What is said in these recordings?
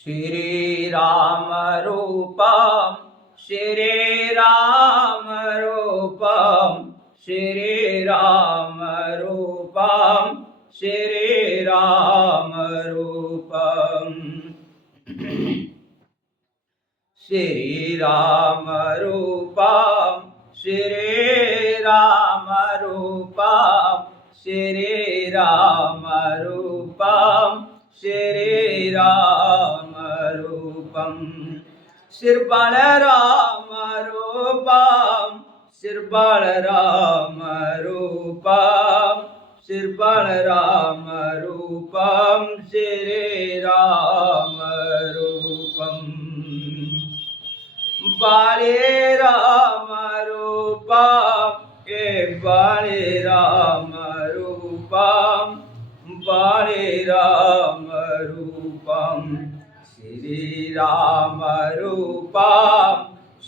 श्रीराम रूपम श्रीराम रूपम श्रीराम रूपम श्रीराम रूपम श्रीराम रूपम श्रीराम रूपम श्रीराम रूपम श्रीराम रूपम श्री बलराम रूपम श्री बलराम रूपम श्री बलराम रूपम श्रीराम रूपम बलराम रूपम बलराम रूपम बलराम रूपम श्रीराम रूपम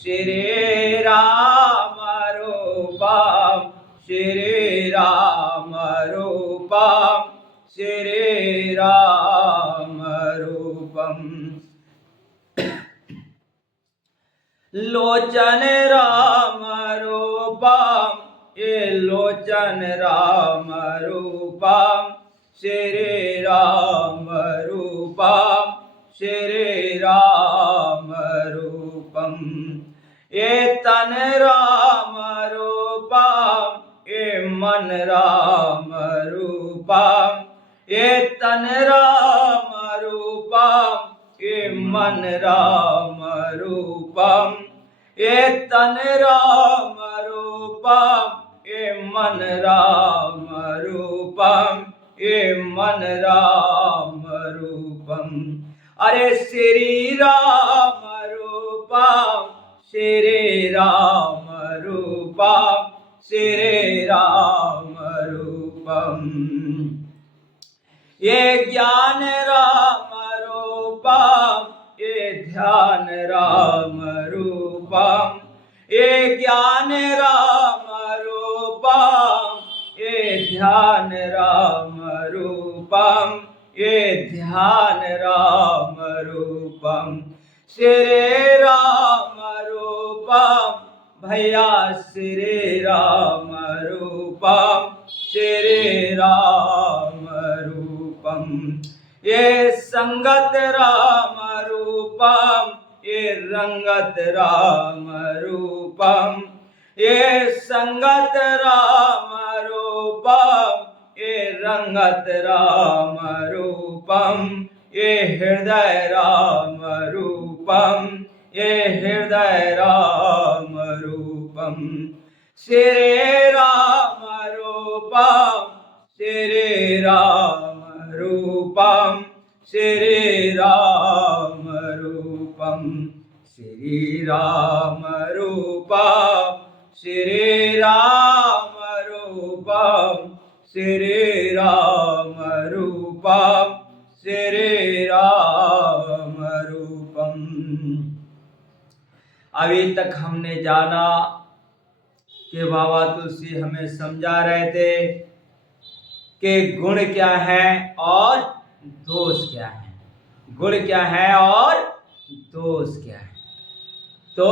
श्रीराम रूपम श्रीराम रूपम श्रीराम रूपम लोचन राम रूपम लोचन राम रूपम श्रीराम रूपम श्रीराम रूपम तन राम रूपम मन राम रूपम तन राम रूपम मन राम रूपम तन राम रूपम मन राम रूपम मन राम रूपम अरे श्री राम रूपम श्री राम रूपम श्री राम रूपम ज्ञान राम रूपम ध्यान राम रूपम ज्ञान राम रूपम ध्यान राम रूपम ध्यान राम रूपम श्री राम रूपम भैया श्री राम रूपम श्री राम रूपम संगत राम रूपम रंगत राम रूपम संगत राम रूपम रंगत राम रूपम हृदय राम रूपम हृदय राम रूपम श्री राम रूपम श्री राम रूपम श्री राम रूपम श्री राम रूपम श्री राम रूपम श्री राम रूपम श्री राम रूपम। अभी तक हमने जाना कि बाबा तुलसी हमें समझा रहे थे कि गुण क्या है और दोष क्या है, गुण क्या है और दोष क्या है। तो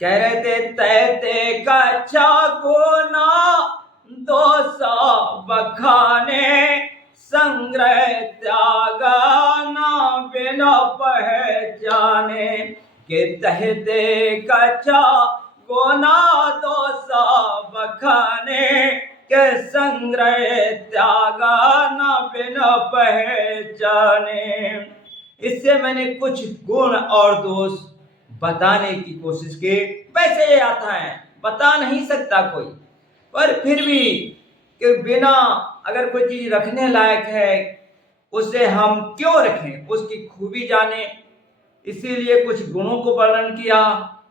कह रहे थे तैते कच्छा गुना दोष बखाने संग्रह त्यागा ना बिना पहचाने के तहते कच्छा गुना दोष बखाने के संग्रह त्यागा न बिना पहचाने। इससे मैंने कुछ गुण और दोष बताने की कोशिश की। वैसे ये आता है, बता नहीं सकता कोई, पर फिर भी कि बिना अगर कोई चीज रखने लायक है उसे हम क्यों रखें, उसकी खूबी जाने, इसीलिए कुछ गुणों को वर्णन किया,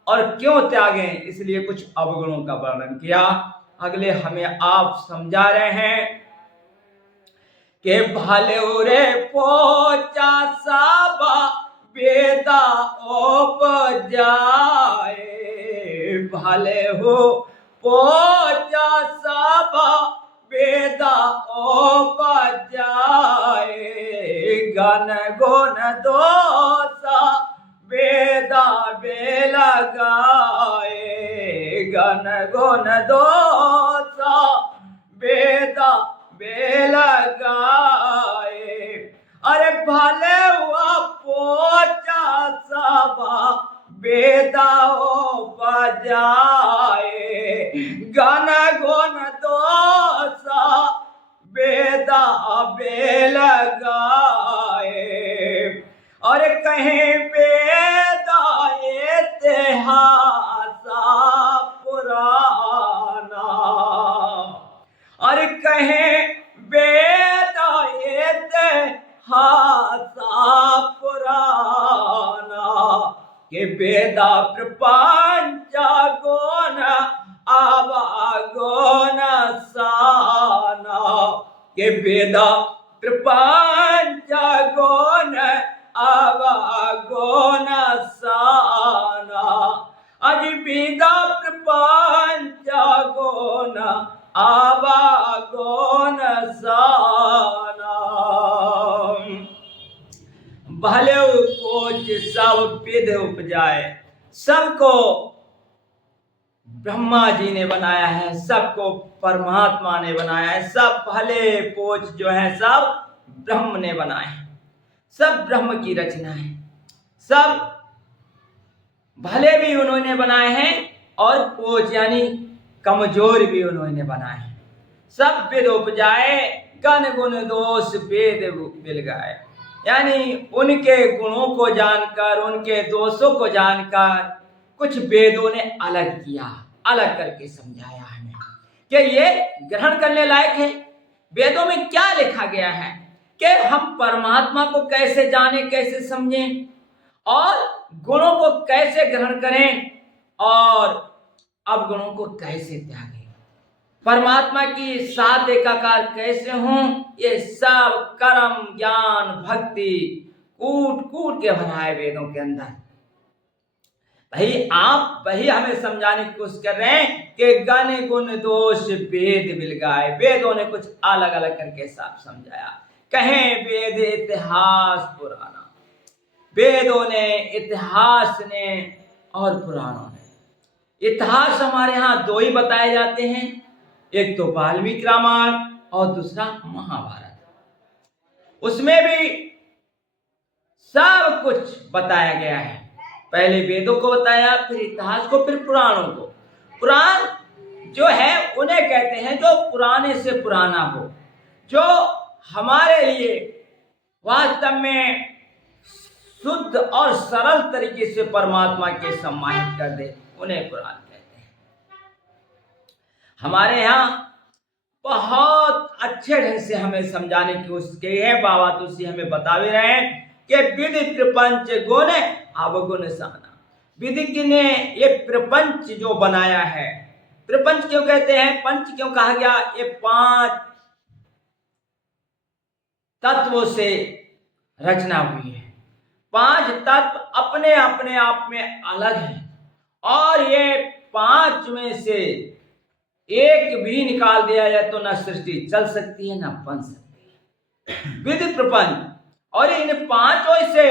और क्यों त्यागें इसलिए कुछ अवगुणों का वर्णन किया। अगले हमें आप समझा रहे हैं कि भले रे पोचा साबा वेदा उपजाए, भले हो पोचा साबा वेदा उपजाए, गण गुण दोष वेदा बेल गाए, गण गुण दोष वेदा बेल गाए। अरे भले हुआ पोचा सभा वेदाओ बजाए, गण गुण दोष वेदा बेल गाए। और कहीं वेदा इतिहास पुराना, और कहीं वेदा इतिहास पुराना, के वेदा प्रपंच गुण अवगुण साना, के वेदा प्रपंच गुण अवगुण साना। अज वेदा प्रपंच गुण अवगुण साना। भले कोच सब विध उपजाए, सबको ब्रह्मा जी ने बनाया है, सबको परमात्मा ने बनाया है। सब भले पोच जो है सब ब्रह्म ने बनाए हैं, सब ब्रह्म की रचना है। सब भले भी उन्होंने बनाए हैं और पोच यानी कमजोर भी उन्होंने बनाए हैं। सब वेद उपजाए, गण गुण दोष वेद बिल गाए, यानी उनके गुणों को जानकर, उनके दोषों को जानकर कुछ वेदों ने अलग किया, अलग करके समझाया हमें कि ये ग्रहण करने लायक है। वेदों में क्या लिखा गया है कि हम परमात्मा को कैसे जाने, कैसे समझें, और गुणों को कैसे ग्रहण करें और अवगुणों को कैसे त्यागें, परमात्मा की साथ एकाकार कैसे हों। ये सब कर्म ज्ञान भक्ति कूट कूट के भरा है वेदों के अंदर। भाई आप वही हमें समझाने की कोशिश कर रहे हैं कि गण गुण दोष वेद मिल गए। वेदों ने कुछ अलग अलग करके साफ समझाया। कहें वेद इतिहास पुराना, वेदों ने, इतिहास ने और पुराणों ने। इतिहास हमारे यहाँ दो ही बताए जाते हैं, एक तो वाल्मीकि रामायण और दूसरा महाभारत। उसमें भी सब कुछ बताया गया है। पहले वेदों को बताया, फिर इतिहास को, फिर पुराणों को। पुराण जो है उन्हें कहते हैं जो पुराने से पुराना हो, जो हमारे लिए वास्तव में शुद्ध और सरल तरीके से परमात्मा के सम्मानित कर दे, उन्हें पुराण कहते हैं। हमारे यहाँ बहुत अच्छे ढंग से हमें समझाने की कोशिश की है। बाबा तुलसी हमें बता भी रहे हैं कि विधि प्रपंच गुण अवगुण साना। विधि ने ये प्रपंच जो बनाया है, प्रपंच क्यों कहते हैं, पंच क्यों कहा गया, ये 5 तत्वों से रचना हुई है। 5 तत्व अपने अपने आप में अलग हैं, और ये 5 में से एक भी निकाल दिया जाए तो न सृष्टि चल सकती है, न बन सकती है। विधि प्रपंच, और इन 5 से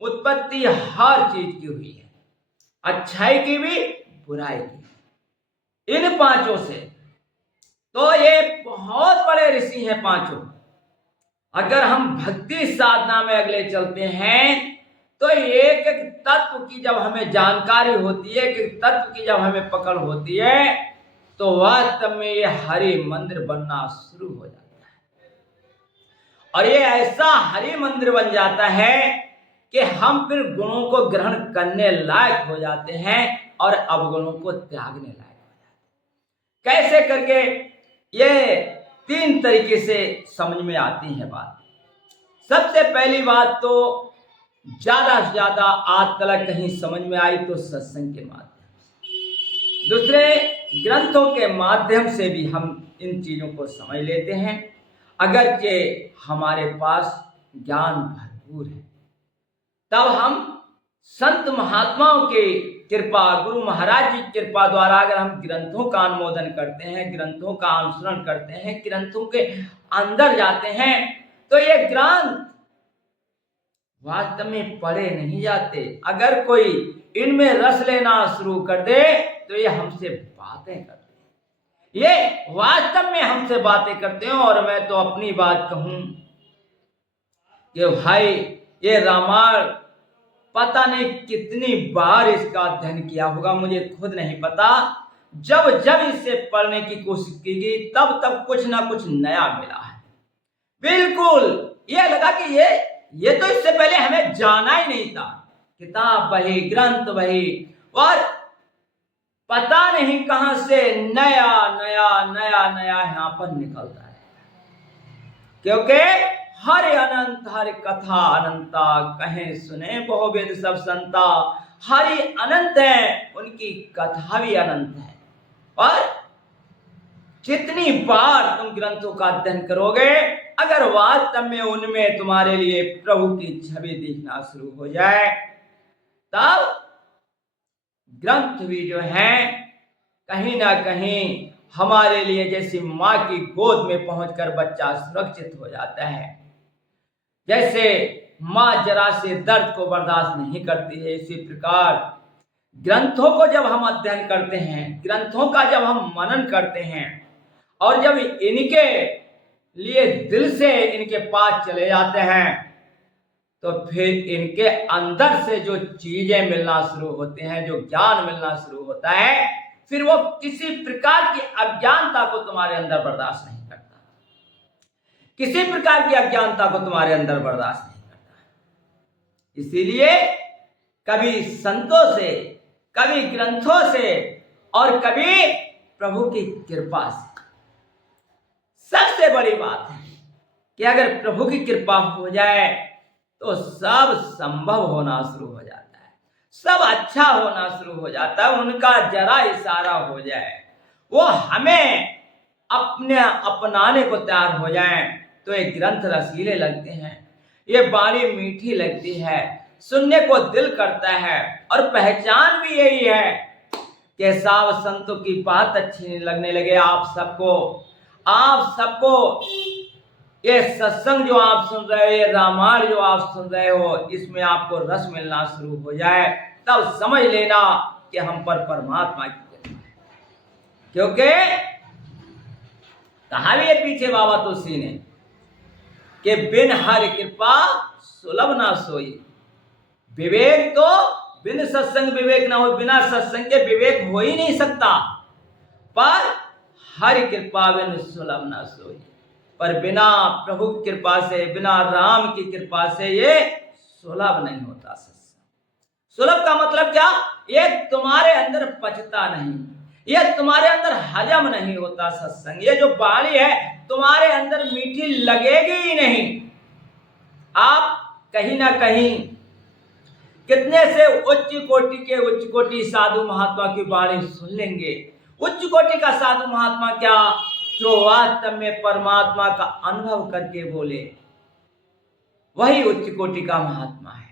उत्पत्ति हर चीज की हुई है, अच्छाई की भी बुराई की। इन 5 से तो ये बहुत बड़े ऋषि हैं 5। अगर हम भक्ति साधना में अगले चलते हैं तो एक एक तत्व की जब हमें जानकारी होती है, एक एक तत्व की जब हमें पकड़ होती है, तो वास्तव में ये हरि मंदिर बनना शुरू हो जाता है। और ये ऐसा हरि मंदिर बन जाता है कि हम फिर गुणों को ग्रहण करने लायक हो जाते हैं और अवगुणों को त्यागने लायक हो जाते हैं। कैसे करके, ये 3 तरीके से समझ में आती है बात। सबसे पहली बात तो ज्यादा से ज्यादा आज तक कहीं समझ में आई तो सत्संग के माध्यम से, दूसरे ग्रंथों के माध्यम से भी हम इन चीजों को समझ लेते हैं। अगरचे हमारे पास ज्ञान भरपूर है, तब हम संत महात्माओं की कृपा, गुरु महाराज जी की कृपा द्वारा अगर हम ग्रंथों का अनुमोदन करते हैं, ग्रंथों का अनुसरण करते हैं, ग्रंथों के अंदर जाते हैं, तो ये ग्रंथ वास्तव में पढ़े नहीं जाते। अगर कोई इनमें रस लेना शुरू कर दे तो ये हमसे बातें करते हैं, ये वास्तव में हमसे बातें करते हैं। और मैं तो अपनी बात कहूं कि भाई ये रामायण पता नहीं कितनी बार इसका अध्ययन किया होगा, मुझे खुद नहीं पता। जब जब इसे पढ़ने की कोशिश की गई तब तब कुछ ना कुछ नया मिला है। बिल्कुल ये लगा कि ये तो इससे पहले हमें जाना ही नहीं था। किताब वही, ग्रंथ वही, और पता नहीं कहां से नया नया नया नया यहां पर निकलता है। क्योंकि हर अनंत हर कथा अनंता, कहें सुने बहुविध सब संता। हरि अनंत है, उनकी कथा भी अनंत है। और जितनी बार तुम ग्रंथों का अध्ययन करोगे, अगर वास्तव में उनमें तुम्हारे लिए प्रभु की छवि दिखना शुरू हो जाए, तब ग्रंथ भी जो है कहीं ना कहीं हमारे लिए जैसी माँ की गोद में पहुंचकर बच्चा सुरक्षित हो जाता है। जैसे माँ जरा से दर्द को बर्दाश्त नहीं करती है, इसी प्रकार ग्रंथों को जब हम अध्ययन करते हैं, ग्रंथों का जब हम मनन करते हैं, और जब इनके लिए दिल से इनके पास चले जाते हैं, तो फिर इनके अंदर से जो चीजें मिलना शुरू होते हैं, जो ज्ञान मिलना शुरू होता है, फिर वो किसी प्रकार की अज्ञानता को तुम्हारे अंदर बर्दाश्त नहीं करता। किसी प्रकार की अज्ञानता को तुम्हारे अंदर बर्दाश्त नहीं करता। इसीलिए कभी संतों से, कभी ग्रंथों से, और कभी प्रभु की कृपा से। सबसे बड़ी बात है कि अगर प्रभु की कृपा हो जाए तो सब संभव होना शुरू हो जाता है, सब अच्छा होना शुरू हो जाता है। उनका जरा इशारा हो जाए, वो हमें अपनाने को तैयार हो जाए, तो ये ग्रंथ रसीले लगते हैं, ये बाणी मीठी लगती है, सुनने को दिल करता है। और पहचान भी यही है कि साव संतों की बात अच्छी लगने लगे आप सबको ये सत्संग जो आप सुन रहे हो, ये रामायण जो आप सुन रहे हो, इसमें आपको रस मिलना शुरू हो जाए, तब समझ लेना कि हम पर परमात्मा की कृपा है। क्योंकि कहा भी है पीछे बाबा तुलसी ने कि बिन हरि कृपा सुलभ ना सोई। विवेक तो बिन सत्संग विवेक ना हो, बिना सत्संग के विवेक हो ही नहीं सकता। पर हरि कृपा बिन सुलभ ना सोई, पर बिना प्रभु की कृपा से, बिना राम की कृपा से ये सुलभ नहीं होता सत्संग। सुलभ का मतलब क्या? ये तुम्हारे अंदर पचता नहीं, ये तुम्हारे अंदर हजम नहीं होता सत्संग। ये जो बाणी है तुम्हारे अंदर मीठी लगेगी ही नहीं। आप कहीं ना कहीं कितने से उच्च कोटि साधु महात्मा की बाणी सुन लेंगे। उच्च कोटि का साधु महात्मा क्या? जो वास्तव में परमात्मा का अनुभव करके बोले, वही उच्च कोटि का महात्मा है।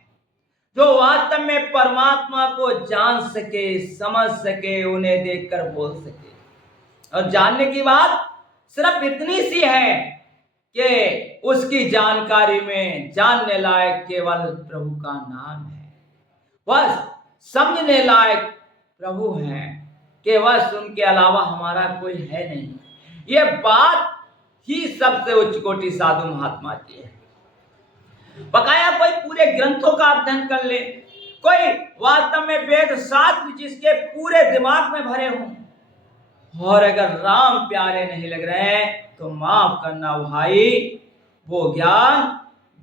जो वास्तव में परमात्मा को जान सके, समझ सके, उन्हें देखकर बोल सके। और जानने की बात सिर्फ इतनी सी है कि उसकी जानकारी में जानने लायक केवल प्रभु का नाम है। बस समझने लायक प्रभु हैं कि बस उनके अलावा हमारा कोई है नहीं। ये बात ही सबसे उच्च कोटि साधु महात्मा की है। बकाया कोई पूरे ग्रंथों का अध्ययन कर ले, कोई वास्तव में वेद शास्त्र जिसके पूरे दिमाग में भरे हों, और अगर राम प्यारे नहीं लग रहे हैं तो माफ करना भाई, वो ज्ञान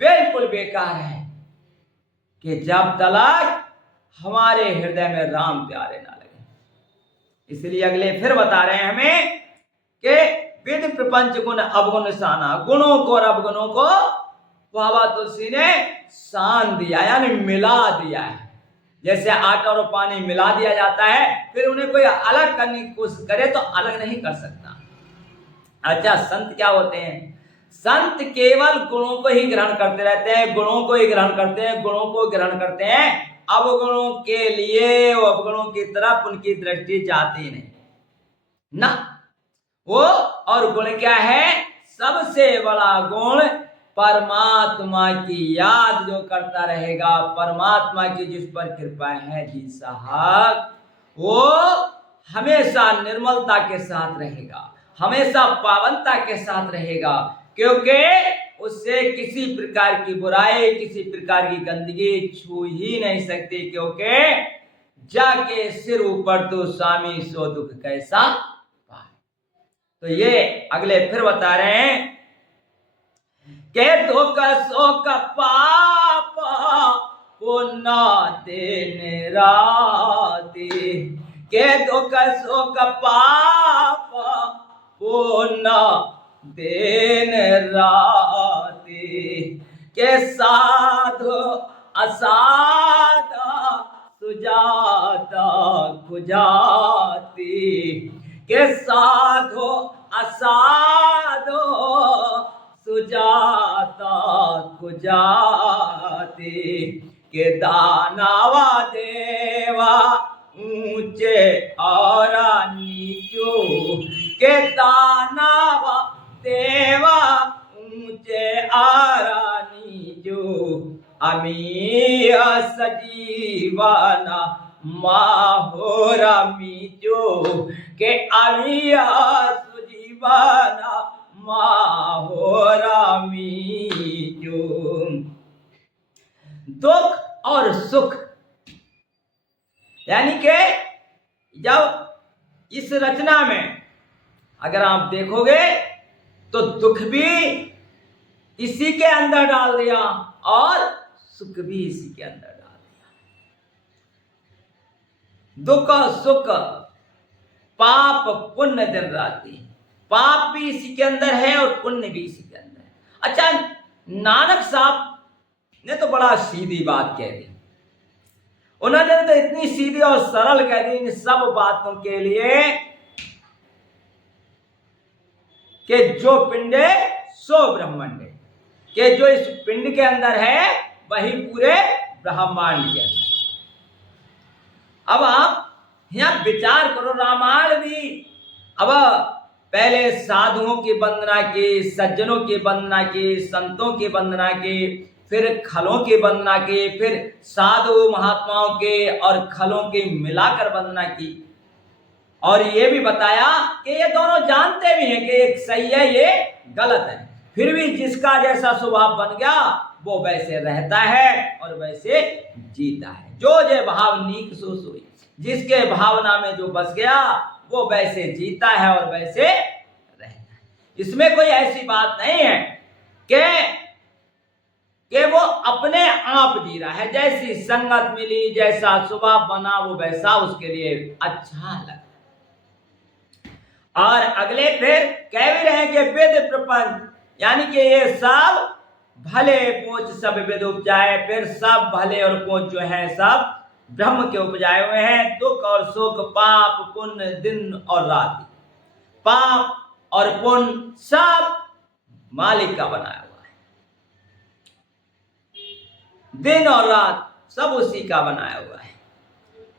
बिल्कुल बेकार है। कि जब तक हमारे हृदय में राम प्यारे ना लगे। इसलिए अगले फिर बता रहे हैं हमें कि विद प्रपंच गुण अवगुण साना। गुणों को और अवगुणों को बाबा तुलसी ने सान दिया, यानी मिला दिया है। जैसे आटा और पानी मिला दिया जाता है, फिर उन्हें कोई अलग करने की कोशिश करे तो अलग नहीं कर सकता। अच्छा, संत क्या होते हैं? संत केवल गुणों को ही ग्रहण करते रहते हैं, गुणों को ही ग्रहण करते हैं, गुणों को ग्रहण करते हैं। अवगुणों के लिए, अवगुणों की तरफ उनकी दृष्टि जाती नहीं ना। वो और गुण क्या है? सबसे बड़ा गुण परमात्मा की याद जो करता रहेगा, परमात्मा की जिस पर कृपा है जी साहब, वो हमेशा निर्मलता के साथ रहेगा, हमेशा पावनता के साथ रहेगा, क्योंकि उससे किसी प्रकार की बुराई, किसी प्रकार की गंदगी छू ही नहीं सकती, क्योंकि जाके सिर ऊपर तो स्वामी सो दुख कैसा पाए। तो ये अगले फिर बता रहे हैं के दुख शोक पाप पुण्य दिन राति, के दुख शोक पाप पुण्य दिन राति, के साधु असाध सुजाता कुजाति, के साधु असाधु सुजाता कुजाति, के दानवा देवा ऊंचे और नीचो, के दानवा देवा ऊंचे और नीचो, अमीय सजीवाना माहोरा मीचो, के अमीय सुजीवाना माहोरा मीचो। दुख और सुख, यानी कि जब इस रचना में अगर आप देखोगे तो दुख भी इसी के अंदर डाल दिया और सुख भी इसी के अंदर डाल दिया। दुख और सुख, पाप पुण्य दिन राति, पाप भी इसी के अंदर है और पुण्य भी इसी के अंदर है। अच्छा, नानक साहब ने तो बड़ा सीधी बात कह दी, उन्होंने तो इतनी सीधी और सरल कह दी इन सब बातों के लिए कि जो पिंडे सो ब्रह्मांडे, कि जो इस पिंड के अंदर है वही पूरे ब्रह्मांड के अंदर। अब आप यहां विचार करो, रामायण भी अब पहले साधुओं की वंदना की, सज्जनों की वंदना की, संतों की वंदना की, फिर खलों की वंदना की, फिर साधु महात्माओं के और खलों की मिलाकर वंदना की, और ये भी बताया कि ये दोनों जानते भी हैं कि एक सही है ये गलत है, फिर भी जिसका जैसा स्वभाव बन गया वो वैसे रहता है और वैसे जीता है। जो जे भाव नीक सो सोई, जिसके भावना में जो बस गया वो वैसे जीता है और वैसे रहता है। इसमें कोई ऐसी बात नहीं है कि वो अपने आप जी रहा है, जैसी संगत मिली, जैसा स्वभाव बना वो वैसा उसके लिए अच्छा लगा। और अगले फिर कह भी रहे कि वेद प्रपंच, यानी कि ये सब भले पोच सब वेद उपजाए, फिर सब भले और पोच जो है सब ब्रह्म के उपजाए हुए हैं। दुख और सुख, पाप पुण्य, दिन और रात, पाप और पुण्य सब मालिक का बनाया हुआ है, दिन और रात सब उसी का बनाया हुआ है।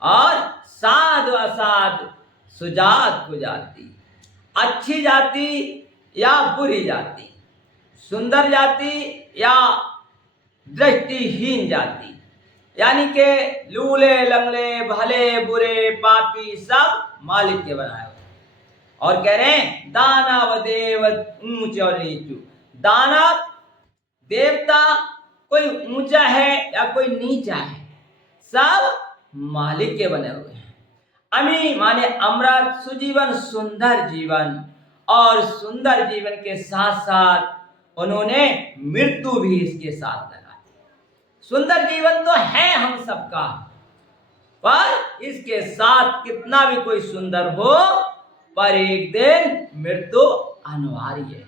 और साध असाध सुजात कुजाति, अच्छी जाति या बुरी जाति, सुंदर जाति या दृष्टिहीन जाति, यानी कि लूले लंगड़े, भले बुरे, पापी सब मालिक के बनाए हुए। और कह रहे हैं दानव देव ऊंच और नीचू, दानव देवता कोई ऊंचा है या कोई नीचा है, सब मालिक के बने हुए हैं। अमी माने अमृत, सुजीवन सुंदर जीवन, और सुंदर जीवन के साथ साथ उन्होंने मृत्यु भी इसके साथ लगा दी। सुंदर जीवन तो है हम सबका, पर इसके साथ कितना भी कोई सुंदर हो पर एक दिन मृत्यु अनिवार्य है।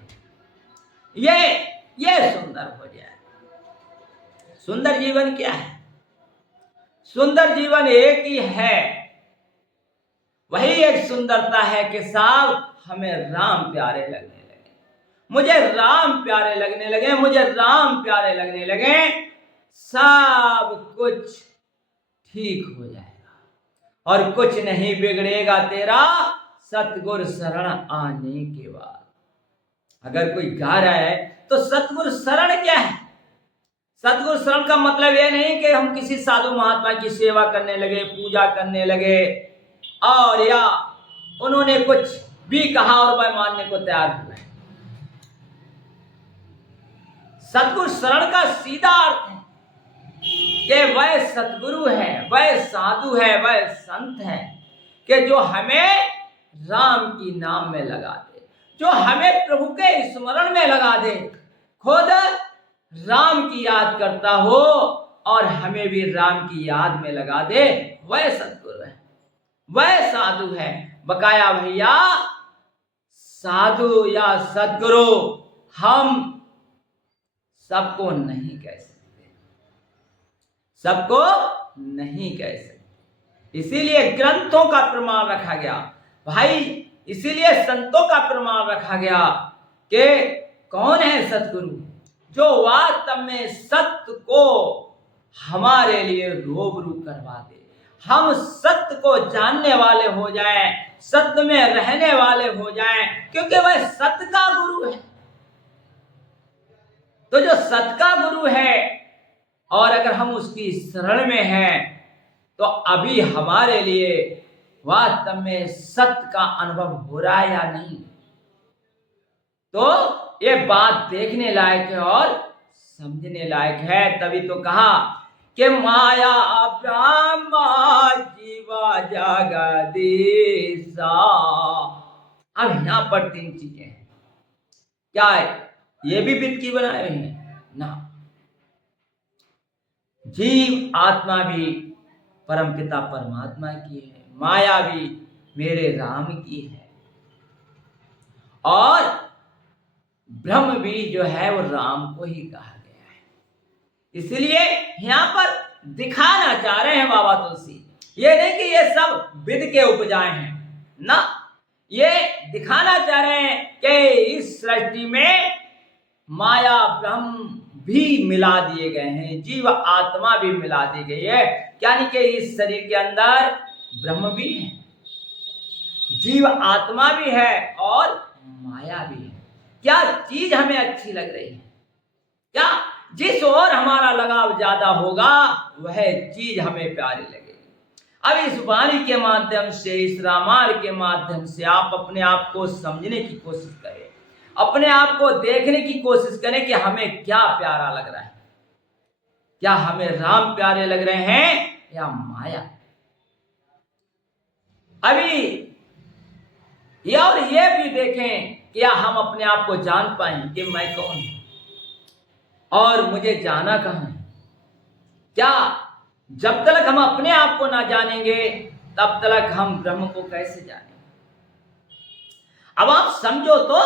ये सुंदर हो जाए। सुंदर जीवन क्या है? सुंदर जीवन एक ही है, वही एक सुंदरता है कि साहब हमें राम प्यारे लगने लगे, मुझे राम प्यारे लगने लगे, मुझे राम प्यारे लगने लगे, सब कुछ ठीक हो जाएगा और कुछ नहीं बिगड़ेगा तेरा सतगुरु शरण आने के बाद। अगर कोई गा रहा है तो सतगुरु शरण क्या है? सतगुरु शरण का मतलब यह नहीं कि हम किसी साधु महात्मा की सेवा करने लगे, पूजा करने लगे और या उन्होंने कुछ भी कहा और मैं मानने को तैयार हुआ। सतगुरु शरण का सीधा अर्थ है कि वह सतगुरु है, वह साधु है, वह संत है कि जो हमें राम की नाम में लगा दे, जो हमें प्रभु के स्मरण में लगा दे, खुद राम की याद करता हो और हमें भी राम की याद में लगा दे, वह सतगुरु है, वह साधु है। बकाया भैया साधु या सतगुरु हम सबको नहीं कह सकते, सबको नहीं कह सकते। इसीलिए ग्रंथों का प्रमाण रखा गया भाई, इसीलिए संतों का प्रमाण रखा गया कि कौन है सतगुरु? जो वास्तव में सत्य को हमारे लिए रूबरू करवा दे, हम सत्य को जानने वाले हो जाएं, सत्य में रहने वाले हो जाएं, क्योंकि वह सत्य का गुरु है। तो जो सत्य का गुरु है और अगर हम उसकी शरण में हैं तो अभी हमारे लिए वास्तव में सत्य का अनुभव हो रहा है या नहीं, तो ये बात देखने लायक है और समझने लायक है। तभी तो कहा कि माया ब्रह्मा जीवा जगदीशा। अब यहां पर तीन चीजें हैं, क्या है? ये भी वित्त की बनाए हुए हैं ना, जीव आत्मा भी परमपिता परमात्मा की है, माया भी मेरे राम की है और ब्रह्म भी जो है वो राम को ही कहा गया है। इसलिए यहां पर दिखाना चाह रहे हैं बाबा तुलसी, ये नहीं कि ये सब विद के उपजाए हैं ना, ये दिखाना चाह रहे हैं कि इस सृष्टि में माया ब्रह्म भी मिला दिए गए हैं, जीव आत्मा भी मिला दी गई है, यानी कि इस शरीर के अंदर ब्रह्म भी है, जीव आत्मा भी है और माया भी है। क्या चीज हमें अच्छी लग रही है? क्या जिस ओर हमारा लगाव ज्यादा होगा वह चीज हमें प्यारी लगेगी। अब इस वाणी के माध्यम से, इस रामायण के माध्यम से आप अपने आप को समझने की कोशिश करें, अपने आप को देखने की कोशिश करें कि हमें क्या प्यारा लग रहा है। क्या हमें राम प्यारे लग रहे हैं या माया? अभी ये और ये भी देखें, क्या हम अपने आप को जान पाएं कि मैं कौन हूं और मुझे जाना कहां है? क्या जब तक हम अपने आप को ना जानेंगे तब तक हम ब्रह्म को कैसे जानेंगे? अब आप समझो तो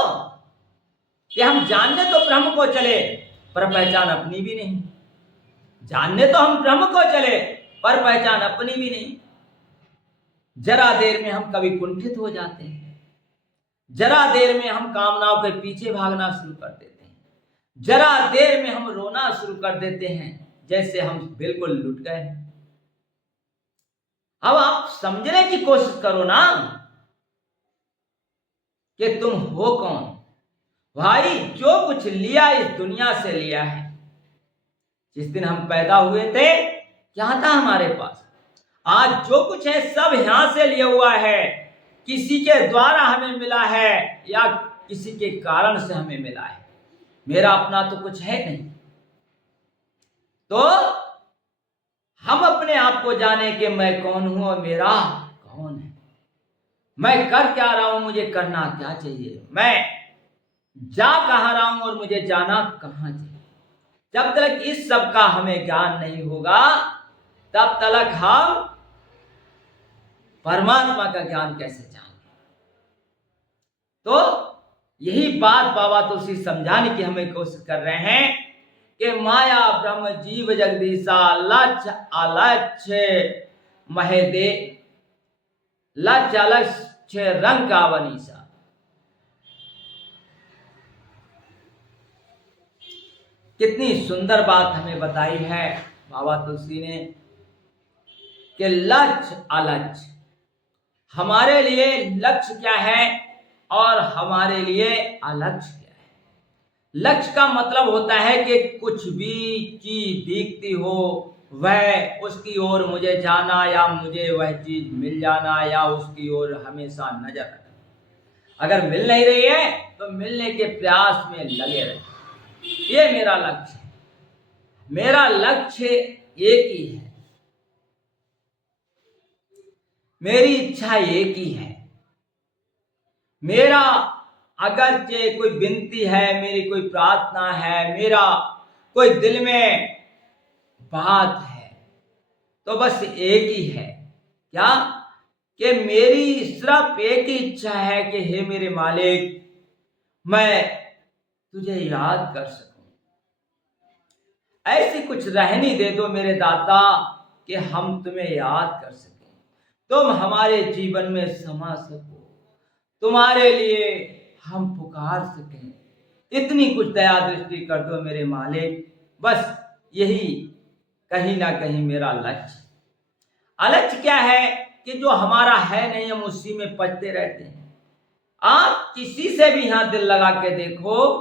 कि हम जानने तो ब्रह्म को चले पर पहचान अपनी भी नहीं, जानने तो हम ब्रह्म को चले पर पहचान अपनी भी नहीं। जरा देर में हम कभी कुंठित हो जाते हैं, जरा देर में हम कामनाओं के पीछे भागना शुरू कर देते हैं, जरा देर में हम रोना शुरू कर देते हैं जैसे हम बिल्कुल लुट गए हैं। अब आप समझने की कोशिश करो ना कि तुम हो कौन। भाई जो कुछ लिया इस दुनिया से लिया है, जिस दिन हम पैदा हुए थे क्या था हमारे पास? आज जो कुछ है सब यहां से लिया हुआ है, किसी के द्वारा हमें मिला है या किसी के कारण से हमें मिला है, मेरा अपना तो कुछ है नहीं। तो हम अपने आप को जाने कि मैं कौन हूं और मेरा कौन है, मैं कर क्या रहा हूं, मुझे करना क्या चाहिए, मैं जा कहां रहा हूं और मुझे जाना कहां चाहिए। जब तक इस सब का हमें ज्ञान नहीं होगा तब तक हम परमात्मा का ज्ञान कैसे जानेंगे? तो यही बात बाबा तुलसी समझाने की हमें कोशिश कर रहे हैं कि माया ब्रह्म जीव जगदीशा लक्ष्य अलक्ष्य महेदे, लक्ष्य अलक्ष्य रंग का वनीसा। कितनी सुंदर बात हमें बताई है बाबा तुलसी ने कि लक्ष्य अलक्ष्य, हमारे लिए लक्ष्य क्या है और हमारे लिए अलक्ष्य क्या है। लक्ष्य का मतलब होता है कि कुछ भी चीज दिखती हो वह उसकी ओर मुझे जाना, या मुझे वह चीज मिल जाना, या उसकी ओर हमेशा नजर रखना। अगर मिल नहीं रही है तो मिलने के प्रयास में लगे रहे। ये मेरा लक्ष्य है। मेरा लक्ष्य एक ही है, मेरी इच्छा एक ही है। मेरा अगरचे कोई विनती है, मेरी कोई प्रार्थना है, मेरा कोई दिल में बात है, तो बस एक ही है। क्या? कि मेरी सिर्फ एक ही इच्छा है कि हे मेरे मालिक, मैं तुझे याद कर सकूं। ऐसी कुछ रहनी दे दो मेरे दाता कि हम तुम्हें याद कर सकें, तुम हमारे जीवन में समा सको, तुम्हारे लिए हम पुकार सकें। इतनी कुछ दया दृष्टि कर दो मेरे मालिक। बस यही कहीं ना कहीं मेरा लक्ष्य। अलक्ष्य क्या है कि जो हमारा है नहीं हम उसी में पचते रहते हैं। आप किसी से भी यहां दिल लगा के देखो,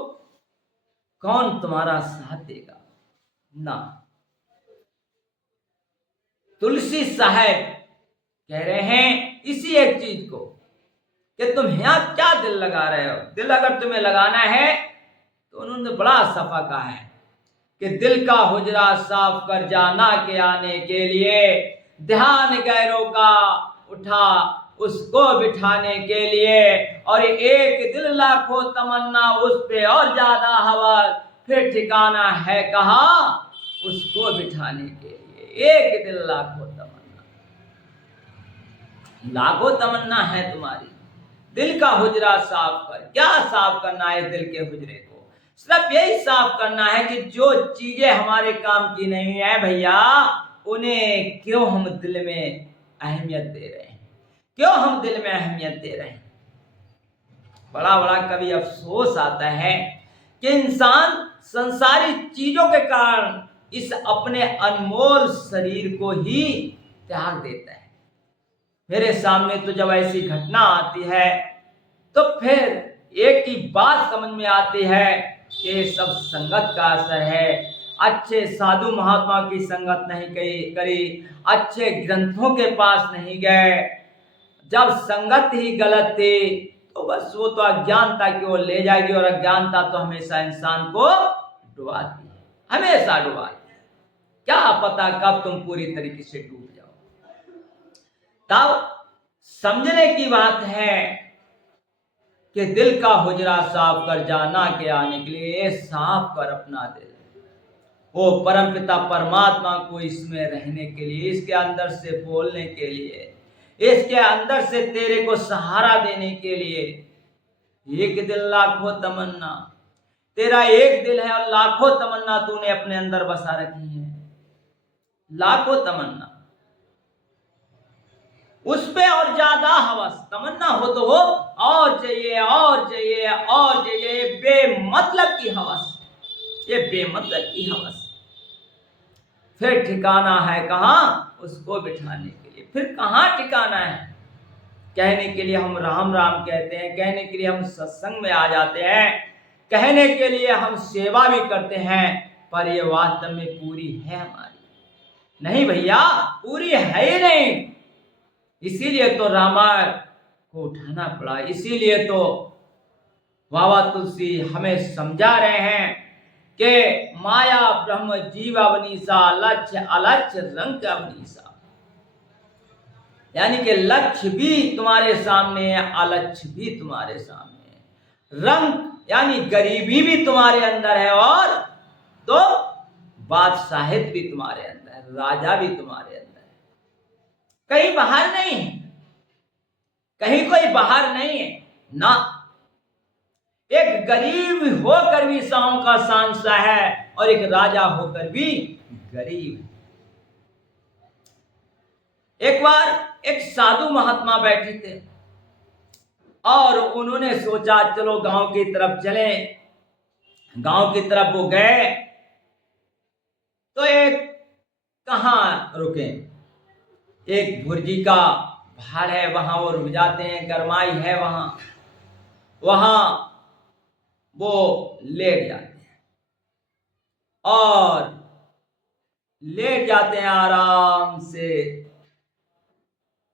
कौन तुम्हारा साथ देगा? ना। तुलसी साहब कह रहे हैं इसी एक चीज को कि तुम यहां क्या दिल लगा रहे हो। दिल अगर तुम्हें लगाना है तो उन्होंने बड़ा सफा कहा है कि दिल का हुजरा साफ कर जाना के आने के लिए, ध्यान गैरों का उठा उसको बिठाने के लिए, और एक दिल लाखों तमन्ना उस पे और ज्यादा हवस, फिर ठिकाना है कहाँ उसको बिठाने के लिए। एक दिल लाखों तमन्ना, लाखों तमन्ना है तुम्हारी, दिल का हुजरा साफ कर। क्या साफ करना है दिल के हुजरे को? सिर्फ यही साफ करना है कि जो चीजें हमारे काम की नहीं है भैया, उन्हें क्यों हम दिल में अहमियत दे रहे हैं, क्यों हम दिल में अहमियत दे रहे हैं। बड़ा बड़ा कभी अफसोस आता है कि इंसान संसारी चीजों के कारण इस अपने अनमोल शरीर को ही त्याग देता है। मेरे सामने तो जब ऐसी घटना आती है तो फिर एक ही बात समझ में आती है कि ये सब संगत का असर है। अच्छे साधु महात्मा की संगत नहीं करी, अच्छे ग्रंथों के पास नहीं गए। जब संगत ही गलत थी तो बस वो तो अज्ञानता की ओर ले जाएगी, और अज्ञानता तो हमेशा इंसान को डुबाती है, हमेशा डुबाती है। क्या पता कब तुम पूरी तरीके से डूब जाओ। तब समझने की बात है कि दिल का हुजरा साफ कर जाना के आने के लिए, साफ कर अपना दिल, वो परमपिता परमात्मा को इसमें रहने के लिए, इसके अंदर से बोलने के लिए, इसके अंदर से तेरे को सहारा देने के लिए। एक दिल लाखों तमन्ना, तेरा एक दिल है और लाखों तमन्ना तूने अपने अंदर बसा रखी है, लाखों तमन्ना। उस पे और ज्यादा हवस, तमन्ना हो तो हो, और चाहिए और चाहिए और चाहिए, बेमतलब की हवस, ये बेमतलब की हवस। फिर ठिकाना है कहाँ उसको बिठाने के लिए। फिर कहाँ ठिकाना है? कहने के लिए हम राम राम कहते हैं, कहने के लिए हम सत्संग में आ जाते हैं, कहने के लिए हम सेवा भी करते हैं, पर ये वास्तव में पूरी है हमारी? नहीं भैया, पूरी है ही नहीं। इसीलिए तो रामायण को उठाना पड़ा, इसीलिए तो बाबा तुलसी हमें समझा रहे हैं कि माया ब्रह्म जीव अवनीसा, लक्ष्य अलक्ष्य रंग अवनीसा। यानी कि लक्ष्य भी तुम्हारे सामने है, अलक्ष्य भी तुम्हारे सामने है, रंग यानी गरीबी भी तुम्हारे अंदर है, और तो बादशाहित भी तुम्हारे अंदर है, राजा भी तुम्हारे अंदर है। कहीं बाहर नहीं है, कहीं कोई बाहर नहीं है ना। एक गरीब होकर भी साओं का सांसा है, और एक राजा होकर भी गरीब है। एक बार एक साधु महात्मा बैठे थे और उन्होंने सोचा चलो गांव की तरफ चलें। गांव की तरफ वो गए तो एक कहाँ रुके, एक भुर्जी का पहाड़ है, वहां वो रुक जाते हैं, गरमाई है वहां। वो लेट जाते हैं और लेट जाते हैं आराम से।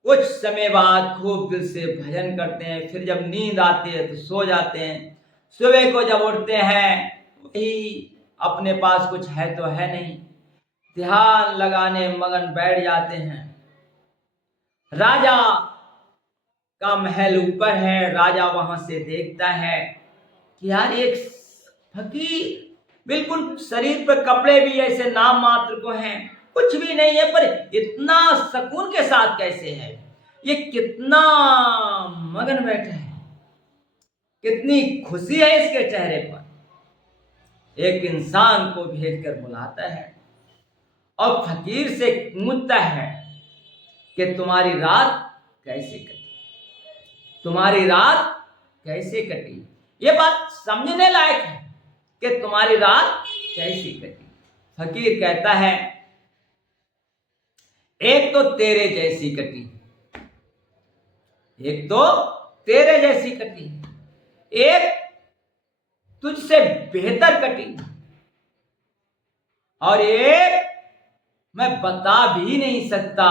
कुछ समय बाद खूब दिल से भजन करते हैं, फिर जब नींद आती है तो सो जाते हैं। सुबह को जब उठते हैं वही अपने पास कुछ है तो है नहीं, ध्यान लगाने मगन बैठ जाते हैं। राजा का महल ऊपर है, राजा वहां से देखता है कि यार एक फकीर, बिल्कुल शरीर पर कपड़े भी ऐसे नाम मात्र को हैं, कुछ भी नहीं है, पर इतना सुकून के साथ कैसे है, ये कितना मगन बैठा है, कितनी खुशी है इसके चेहरे पर। एक इंसान को भेजकर बुलाता है और फकीर से पूछता है कि तुम्हारी रात कैसे कटी, तुम्हारी रात कैसे कटी। ये बात समझने लायक है कि तुम्हारी रात कैसी कटी। फकीर कहता है एक तो तेरे जैसी कटी, एक तो तेरे जैसी कटी, एक तुझसे बेहतर कटी, और एक मैं बता भी नहीं सकता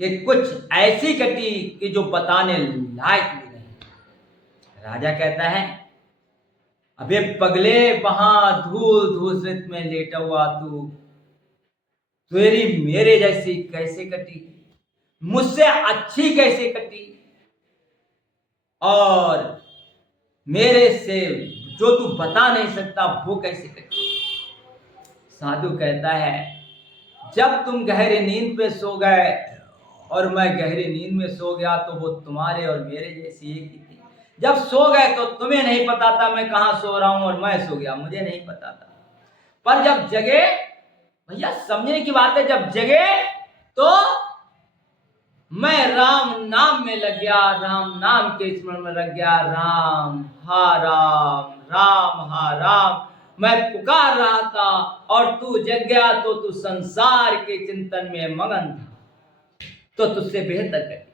कि कुछ ऐसी कटी कि जो बताने लायक भी नहीं। राजा कहता है अबे पगले, वहां धूल धूसरित में लेटा हुआ तू, तेरी मेरे जैसी कैसे कटी, मुझसे अच्छी कैसे कटी, और मेरे से जो तू बता नहीं सकता वो कैसे कटी। साधु कहता है जब तुम गहरी नींद पे सो गए और मैं गहरी नींद में सो गया तो वो तुम्हारे और मेरे जैसी एक ही थी। जब सो गए तो तुम्हें नहीं पता था मैं कहाँ सो रहा हूं, और मैं सो गया मुझे नहीं पता था। पर जब जगे, भैया समझने की बात है, जब जगे तो मैं राम नाम में लग गया, राम नाम के स्मरण में लग गया। राम हा राम, राम हा राम मैं पुकार रहा था, और तू जग गया तो तू संसार के चिंतन में मगन था, तो तुझसे बेहतर कर।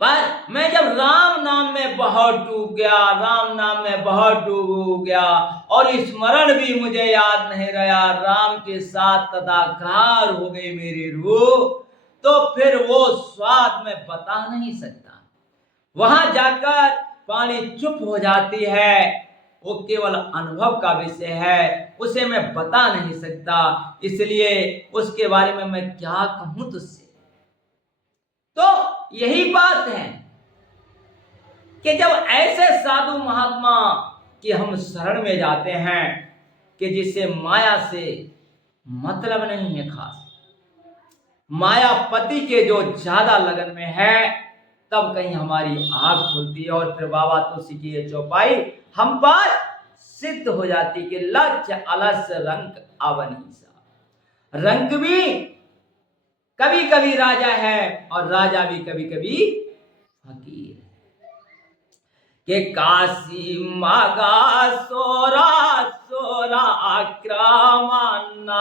पर मैं जब राम नाम में बहुत डूब गया, राम नाम में बहुत डूब गया, और स्मरण भी मुझे याद नहीं रहा, राम के साथ तदाकार हो गई मेरी रूह, तो फिर वो स्वाद मैं बता नहीं सकता। वहां जाकर पानी चुप हो जाती है, वो केवल अनुभव का विषय है, उसे मैं बता नहीं सकता, इसलिए उसके बारे में मैं क्या कहूं तुझसे। तो यही बात है कि जब ऐसे साधु महात्मा की हम शरण में जाते हैं कि जिसे माया से मतलब नहीं है, खास मायापति के जो ज्यादा लगन में है, तब कहीं हमारी आंख खुलती है और फिर बाबा तुलसी की ये चौपाई हम पर सिद्ध हो जाती कि लक्ष्य अलस्य रंग अवनीसा। रंग भी कभी कभी राजा है और राजा भी कभी कभी फकीर के। काशी मागा सोरा सोरा आक्रामनासा,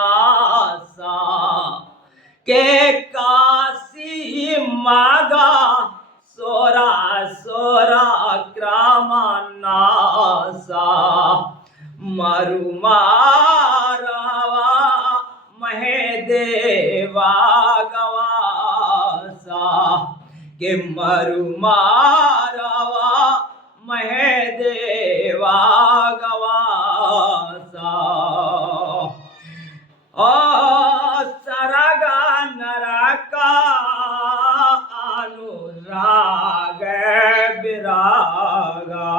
के काशी मागा सोरा सोरा आक्रामनासा, मरु मारवा महे देवा गवासा, के मरु मारवा महे देवा गवासा, सरगा नरका अनुराग विरागा,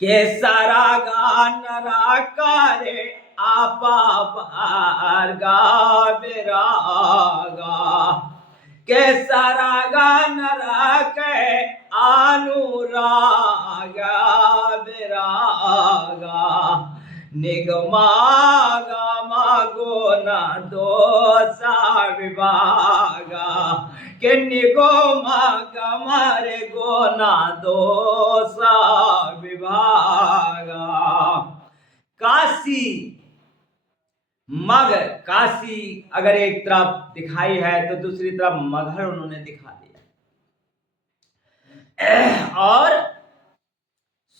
के सरागा नरका रे आपा भार्गा विरागा, के सरागा नरक अनुराग विरागा, निगमागमा गुण दोषा विभागा, के निगमागम रे गुण दोषा विभागा। काशी मग, काशी अगर एक तरफ दिखाई है तो दूसरी तरफ मगहर उन्होंने दिखा दिया। और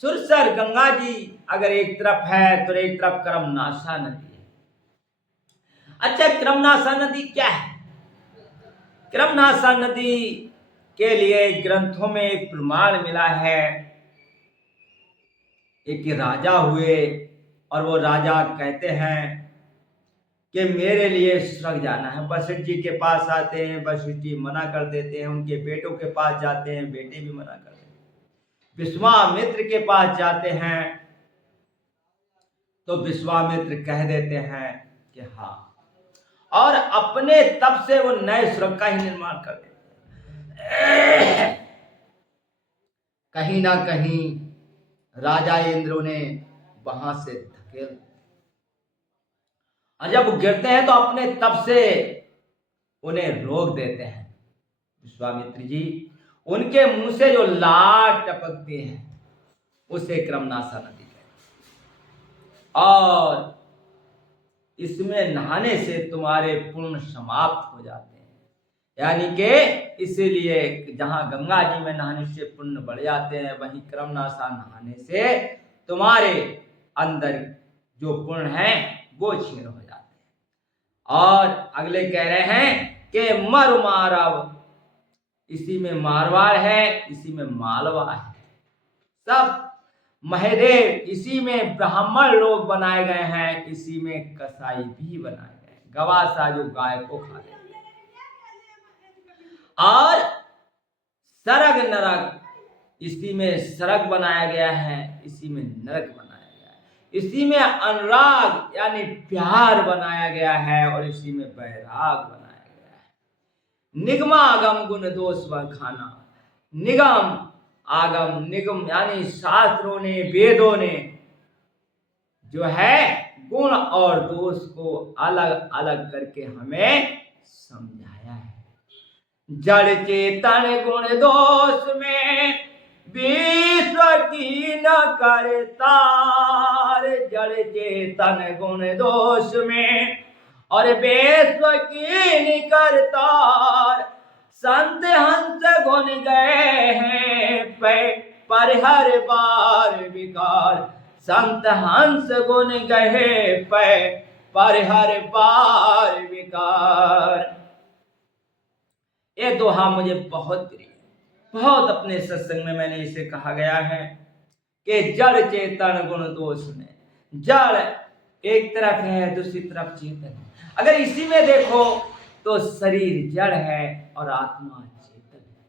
सुरसर गंगा जी अगर एक तरफ है तो एक तरफ क्रमनाशा नदी है। अच्छा, क्रमनाशा नदी क्या है? क्रमनाशा नदी के लिए ग्रंथों में एक प्रमाण मिला है। एक राजा हुए और वो राजा कहते हैं कि मेरे लिए स्वर्ग जाना है। वशिष्ठ जी के पास आते हैं, वशिष्ठ जी मना कर देते हैं। उनके बेटों के पास जाते हैं, बेटे भी मना कर देते हैं। विश्वामित्र के पास जाते हैं तो विश्वामित्र कह देते हैं कि हाँ, और अपने तप से वो नए स्वर्ग का ही निर्माण कर देते हैं। कहीं ना कहीं राजा इंद्र ने वहां से धकेल, और जब गिरते हैं तो अपने तप से उन्हें रोक देते हैं। विश्वामित्र जी, उनके मुंह से जो लाट टपकती है उसे क्रमनाशा नदी कहते हैं। और इसमें नहाने से तुम्हारे पुण्य समाप्त हो जाते हैं। यानी कि इसीलिए जहां गंगा जी में नहाने से पुण्य बढ़ जाते हैं, वहीं क्रमनाशा नहाने से तुम्हारे अंदर जो पुण्य है वो क्षीण हो जाते हैं। और अगले कह रहे हैं कि मरु मारव, इसी में मारवाड़ है, इसी में मालवा है, सब महदेव, इसी में ब्राह्मण लोग बनाए गए हैं, इसी में कसाई भी बनाए गए हैं, गवासा जो गाय को खा लेते हैं। और सरग नरक, इसी में सरग बनाया गया है, इसी में नरक बनाया गया है। इसी में अनुराग यानी प्यार बनाया गया है और इसी में बैराग बनाया गया है। निगमागम गुण दोष व खाना, निगम आगम, निगम यानी शास्त्रों ने, वेदों ने जो है गुण और दोष को अलग अलग करके हमें समझाया है। जड़ चेतन गुण दोष में विश्व की न करतार, जड़ चेतन गुण दोष में और विश्व की न करतार, संत हंस गुण गए हैं पर हर बार विकार, संत हंस गुण गए पर हर बार विकार। ये दोहा मुझे बहुत प्रिय, बहुत अपने सत्संग में मैंने इसे कहा गया है कि जड़ चेतन गुण दोष में, जड़ एक तरफ है, दूसरी तरफ चेतन है। अगर इसी में देखो तो शरीर जड़ है और आत्मा चेतन है।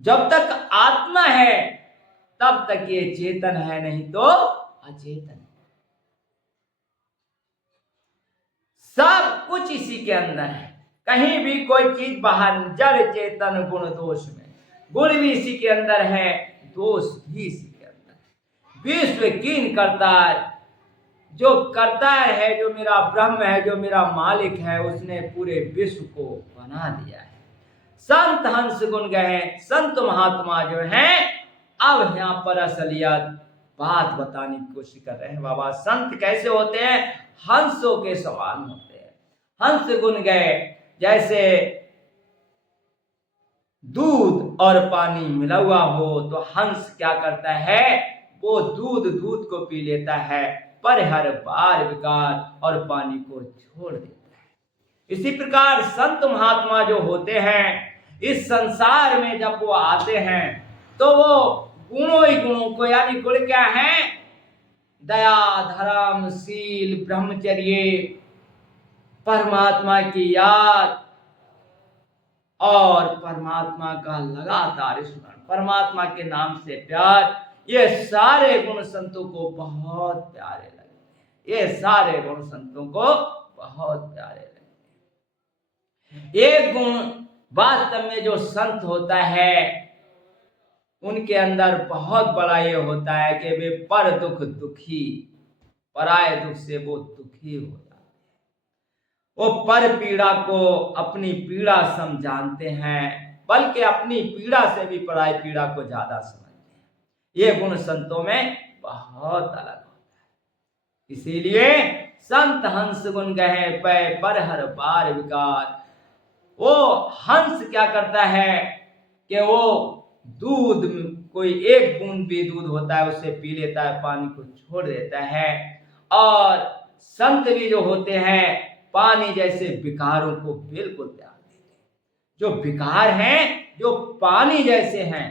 जब तक आत्मा है तब तक ये चेतन है, नहीं तो अचेतन है। सब कुछ इसी के अंदर है, कहीं भी कोई चीज बाहर। जड़ चेतन गुण दोष में, गुण भी इसी के अंदर है, दोष भी इसी के अंदर है। विश्व कीन करतार, जो करतार है, जो मेरा ब्रह्म है, जो मेरा मालिक है, उसने पूरे विश्व को बना दिया है। संत हंस गुण गए, संत महात्मा जो हैं, अब यहाँ पर असलियत बात बताने की कोशिश कर रहे हैं। बाबा, संत कैसे होते हैं? हंसों के समान होते हैं। हंस गुण गए, जैसे दूध और पानी मिला हुआ हो तो हंस क्या करता है? वो दूध को पी लेता है, पर हर बार विकार और पानी को छोड़ देता है। इसी प्रकार संत महात्मा जो होते हैं, इस संसार में जब वो आते हैं तो वो गुणों ही गुणों को, यानी गुण क्या है? दया, धर्म, शील, ब्रह्मचर्य, परमात्मा की याद और परमात्मा का लगातार स्मरण, परमात्मा के नाम से प्यार, ये सारे गुण संतों को बहुत प्यारे लगते हैं। ये सारे गुण संतों को बहुत प्यारे लगते हैं। एक गुण वास्तव में जो संत होता है उनके अंदर बहुत बड़ा ये होता है कि वे पर दुख दुखी, पराये दुख से वो दुखी हो जाते हैं। वो पर पीड़ा को अपनी पीड़ा समझाते हैं, बल्कि अपनी पीड़ा से भी पराई पीड़ा को ज्यादा समझते हैं। ये गुण संतों में बहुत अलग होता है। इसीलिए संत हंस गुण गए पर हर बार विकार। वो हंस क्या करता है कि वो दूध कोई एक बूंद भी दूध होता है उसे पी लेता है, पानी को छोड़ देता है। और संत भी जो होते हैं पानी जैसे विकारों को बिल्कुल त्याग देते हैं। जो विकार हैं, जो पानी जैसे हैं,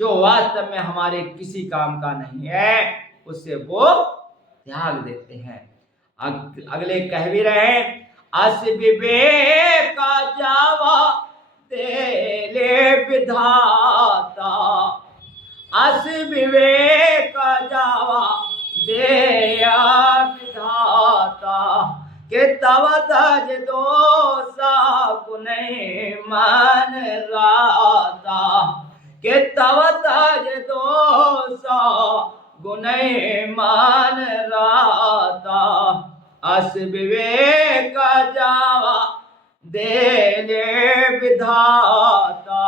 जो वास्तव में हमारे किसी काम का नहीं है, उसे वो त्याग देते हैं। अगले कह भी रहे हैं, अस विवेक का जावा दे ले विधाता, अस विवेक का जावा दे विधाता, के तव तज दोषा गुने मन राता, के तव तज दोषा गुने मन राता, अस विवेक जावा दे ले विधाता।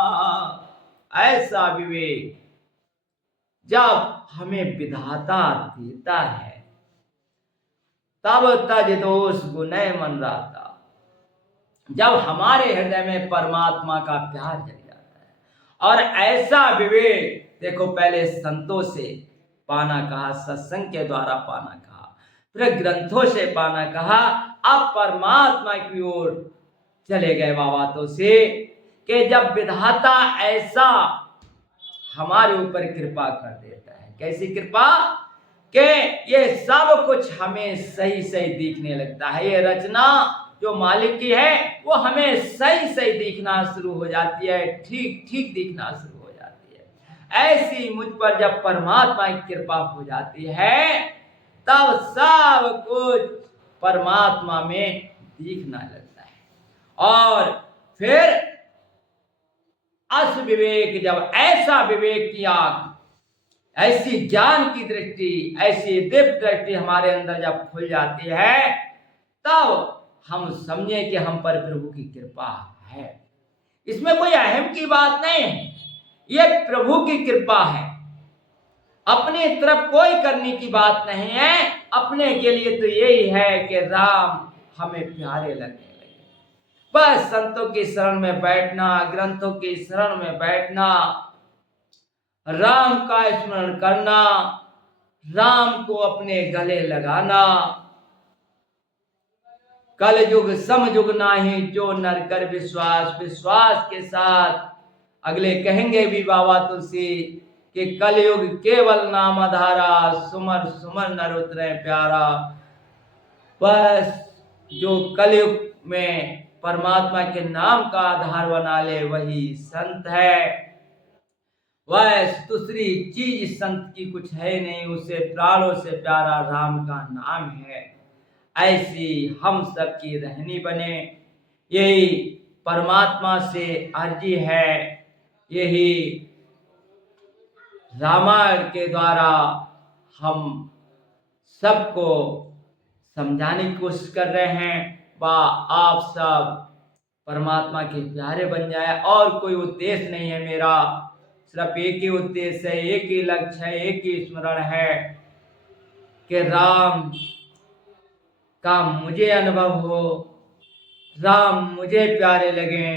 ऐसा विवेक जब हमें विधाता देता है तब तज दोष गुनय मन राता। जब हमारे हृदय में परमात्मा का प्यार जग जाता है, और ऐसा विवेक देखो, पहले संतों से पाना कहा, सत्संग के द्वारा पाना कहा, फिर ग्रंथों से पाना कहा, अब परमात्मा की ओर चले गए बातों से, कि जब विधाता ऐसा हमारे ऊपर कृपा कर देता है। कैसी कृपा? कि ये सब कुछ हमें सही सही दिखने लगता है। ये रचना जो मालिक की है वो हमें सही सही दिखना शुरू हो जाती है, ठीक ठीक दिखना शुरू हो जाती है। ऐसी मुझ पर जब परमात्मा की कृपा हो जाती है तब सब कुछ परमात्मा में दिखना लगता है। और फिर अस विवेक, जब ऐसा विवेक की आंख, ऐसी ज्ञान की दृष्टि, ऐसी दिव्य दृष्टि हमारे अंदर जब खुल जाती है तब हम समझे कि हम पर प्रभु की कृपा है। इसमें कोई अहम की बात नहीं है, ये प्रभु की कृपा है, अपनी तरफ कोई करने की बात नहीं है। अपने के लिए तो यही है कि राम हमें प्यारे लगने लगे। बस संतों की शरण में बैठना, ग्रंथों की शरण में बैठना, राम का स्मरण करना, राम को अपने गले लगाना। कल युग समयुग नाही जो नर कर विश्वास, विश्वास के साथ अगले कहेंगे भी बाबा तुलसी कि कलयुग केवल नाम आधारा, सुमर सुमर नर उतरे प्यारा। बस जो कलयुग में परमात्मा के नाम का आधार बना ले वही संत है। वह दूसरी चीज संत की कुछ है नहीं, उसे प्राणों से प्यारा राम का नाम है। ऐसी हम सब की रहनी बने, यही परमात्मा से अर्जी है। यही रामायण के द्वारा हम सबको समझाने की कोशिश कर रहे हैं। आप सब परमात्मा के प्यारे बन जाए, और कोई उद्देश्य नहीं है मेरा, सिर्फ एक ही उद्देश्य है, एक ही लक्ष्य है, एक ही स्मरण है कि राम का मुझे अनुभव हो, राम मुझे प्यारे लगे,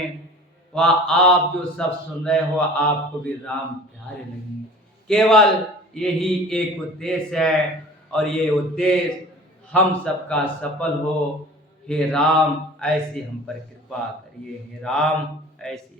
वह आप जो सब सुन रहे हो आपको भी राम प्यारे लगे। केवल यही एक उद्देश्य है, और ये उद्देश्य हम सबका सफल हो। हे राम ऐसी हम पर कृपा करिए, हे राम ऐसी